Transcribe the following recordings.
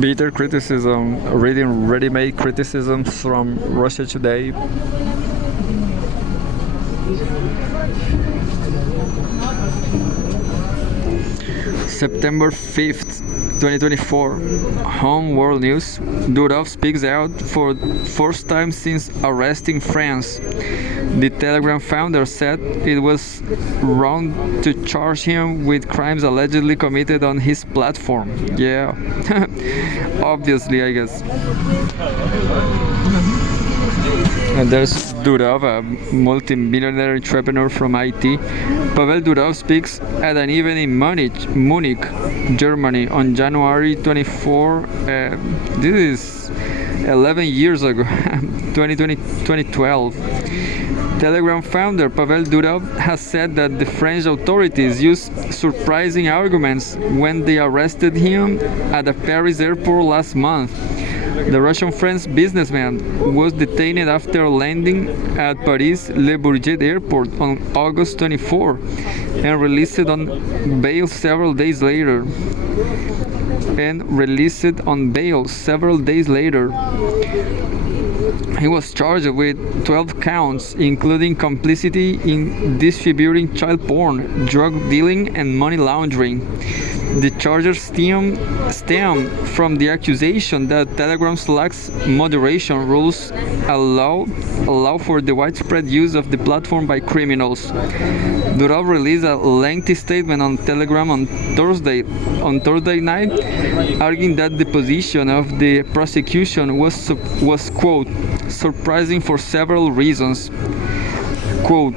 Bitter criticism, reading ready-made criticisms from Russia Today. September 5th, 2024. Home World News. Durov'S speaks out for first time since arrest in France. The Telegram founder said it was wrong to charge him with crimes allegedly committed on his platform. Yeah, obviously, I guess. And there's Durov, a multi-millionaire entrepreneur from IT. Pavel Durov speaks at an event in Munich, Germany on January 24. This is 11 years ago, 2012. Telegram founder Pavel Durov has said that the French authorities used surprising arguments when they arrested him at a Paris airport last month. The Russian-French businessman was detained after landing at Paris Le Bourget airport on August 24 and released on bail several days later. He was charged with 12 counts, including complicity in distributing child porn, drug dealing, and money laundering. The charges stem from the accusation that Telegram's lax moderation rules allow for the widespread use of the platform by criminals. Durov released a lengthy statement on Telegram on Thursday night, arguing that the position of the prosecution was quote, surprising for several reasons. Quote,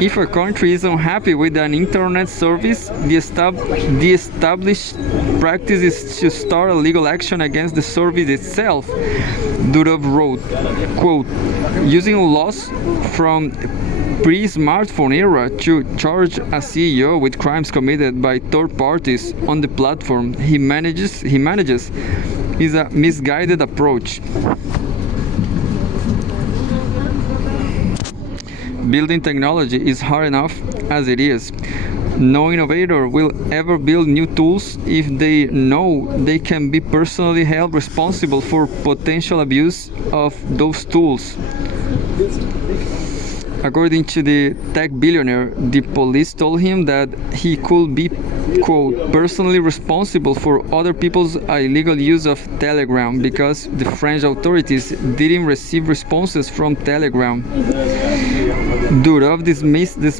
if a country is unhappy with an internet service, the established practice is to start a legal action against the service itself, Durov wrote. Quote, using laws from pre-smartphone era to charge a CEO with crimes committed by third parties on the platform he manages is a misguided approach. Building technology is hard enough as it is. No innovator will ever build new tools if they know they can be personally held responsible for potential abuse of those tools. According to the tech billionaire, the police told him that he could be, quote, personally responsible for other people's illegal use of Telegram because the French authorities didn't receive responses from Telegram. Durov dismissed the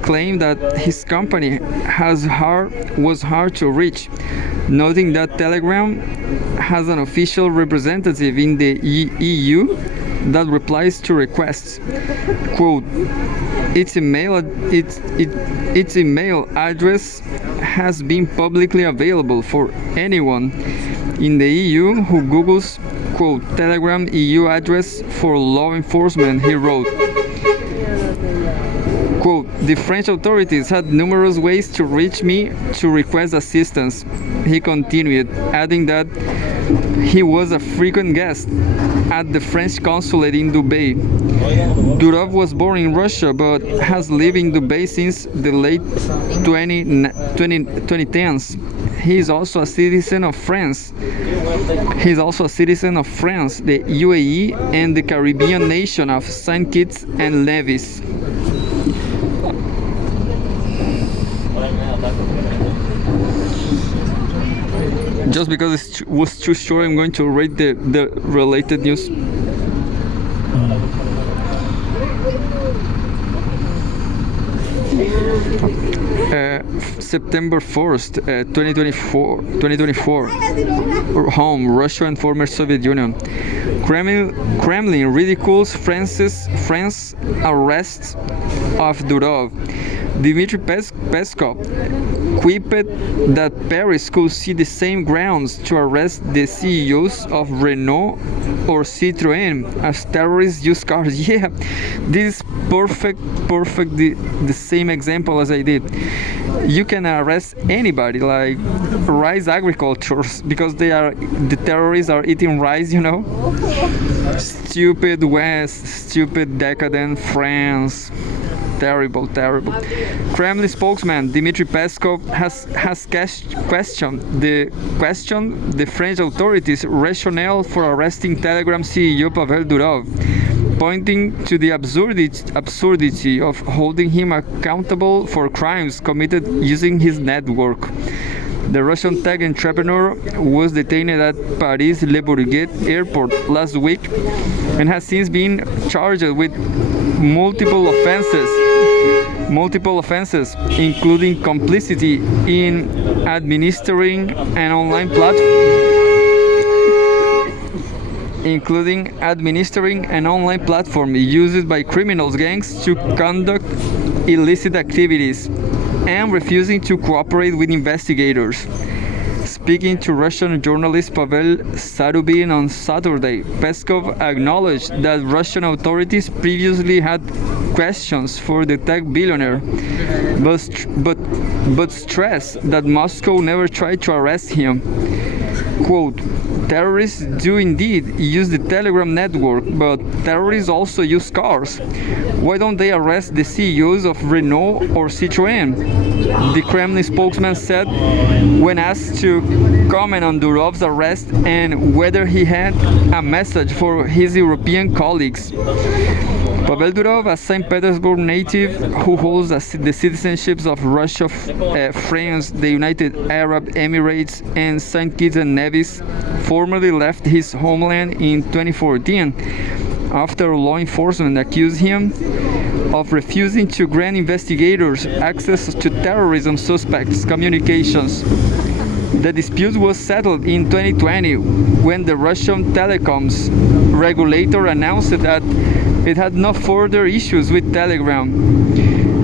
claim that his company was hard to reach, noting that Telegram has an official representative in the EU that replies to requests. Quote, its email address has been publicly available for anyone in the EU who Googles, quote, Telegram EU address for law enforcement, he wrote. Quote, the French authorities had numerous ways to reach me to request assistance, he continued, adding that he was a frequent guest at the French consulate in Dubai. Durov was born in Russia but has lived in Dubai since the late 2010s. He is also a citizen of France. The UAE, and the Caribbean nation of St. Kitts and Nevis. Just because it was too short, I'm going to read the related news. September 1st, 2024. Home, Russia and former Soviet Union. Kremlin ridicules France's arrest of Durov. Dmitry Peskov quipped that Paris could see the same grounds to arrest the CEOs of Renault or Citroën as terrorists use cars. Yeah, this is perfect, the same example as I did. You can arrest anybody, like rice agricultures, because the terrorists are eating rice, you know. Stupid West, stupid decadent France. Terrible, terrible. Kremlin spokesman Dmitry Peskov has questioned the French authorities' rationale for arresting Telegram CEO Pavel Durov, pointing to the absurdity of holding him accountable for crimes committed using his network. The Russian tech entrepreneur was detained at Paris Le Bourget airport last week and has since been charged with multiple offenses, including complicity in administering an online platform used by criminals gangs to conduct illicit activities and refusing to cooperate with investigators. Speaking to Russian journalist Pavel Sarubin on Saturday, Peskov acknowledged that Russian authorities previously had questions for the tech billionaire, but stressed that Moscow never tried to arrest him. Quote, terrorists do indeed use the Telegram network, but terrorists also use cars. Why don't they arrest the CEOs of Renault or Citroën? The Kremlin spokesman said when asked to comment on Durov'S arrest and whether he had a message for his European colleagues. Pavel Durov, a St. Petersburg native who holds the citizenships of Russia, France, the United Arab Emirates, and St. Kitts and Nevis, formerly left his homeland in 2014 after law enforcement accused him of refusing to grant investigators access to terrorism suspects' communications. The dispute was settled in 2020 when the Russian telecoms regulator announced that it had no further issues with Telegram.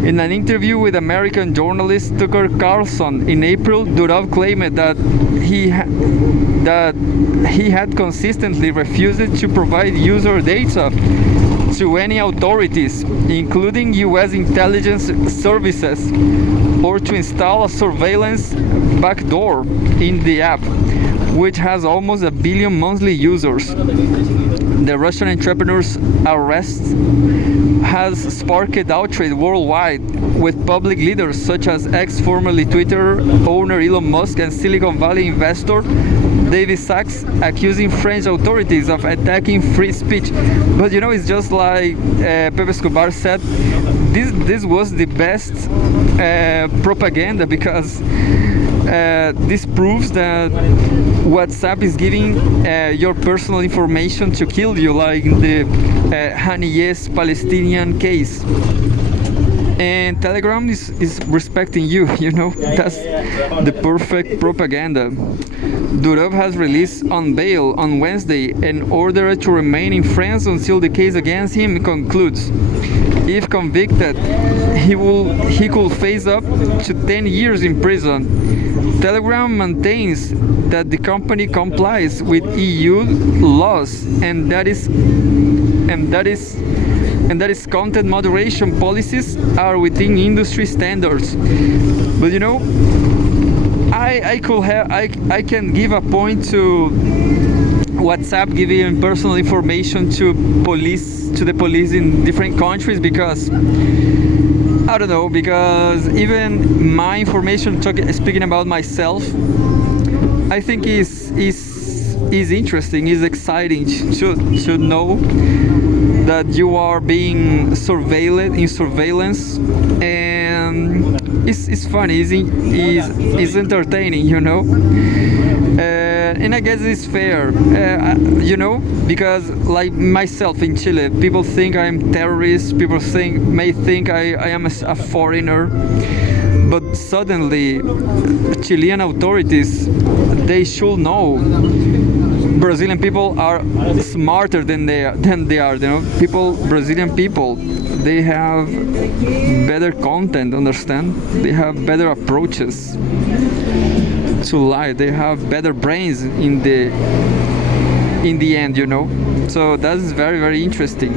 In an interview with American journalist Tucker Carlson in April, Durov claimed that he had consistently refused to provide user data to any authorities, including U.S. intelligence services, or to install a surveillance backdoor in the app, which has almost 1 billion monthly users. The Russian entrepreneur's arrest has sparked outrage worldwide, with public leaders such as ex-formerly Twitter owner Elon Musk and Silicon Valley investor David Sachs accusing French authorities of attacking free speech. But you know, it's just like Pepe Escobar said, this was the best propaganda, because this proves that WhatsApp is giving your personal information to kill you, like in the Haniyeh's Palestinian case. And Telegram is respecting you, you know, that's the perfect propaganda. Durov has released on bail on Wednesday and ordered to remain in France until the case against him concludes. If convicted, he could face up to 10 years in prison. Telegram maintains that the company complies with EU laws and that its content moderation policies are within industry standards. But you know, I can give a point to WhatsApp giving personal information to the police in different countries, because I don't know, because even my information speaking about myself, I think is interesting, is exciting to know that you are being surveilled in surveillance, and it's funny, it's entertaining, you know. And I guess it's fair, you know, because like myself in Chile, people think I'm terrorist, people may think I am a foreigner, but suddenly Chilean authorities, they should know Brazilian people are smarter than they are, you know. Brazilian people, they have better content, understand? They have better approaches to life. They have better brains in the end, you know. So that is very, very interesting.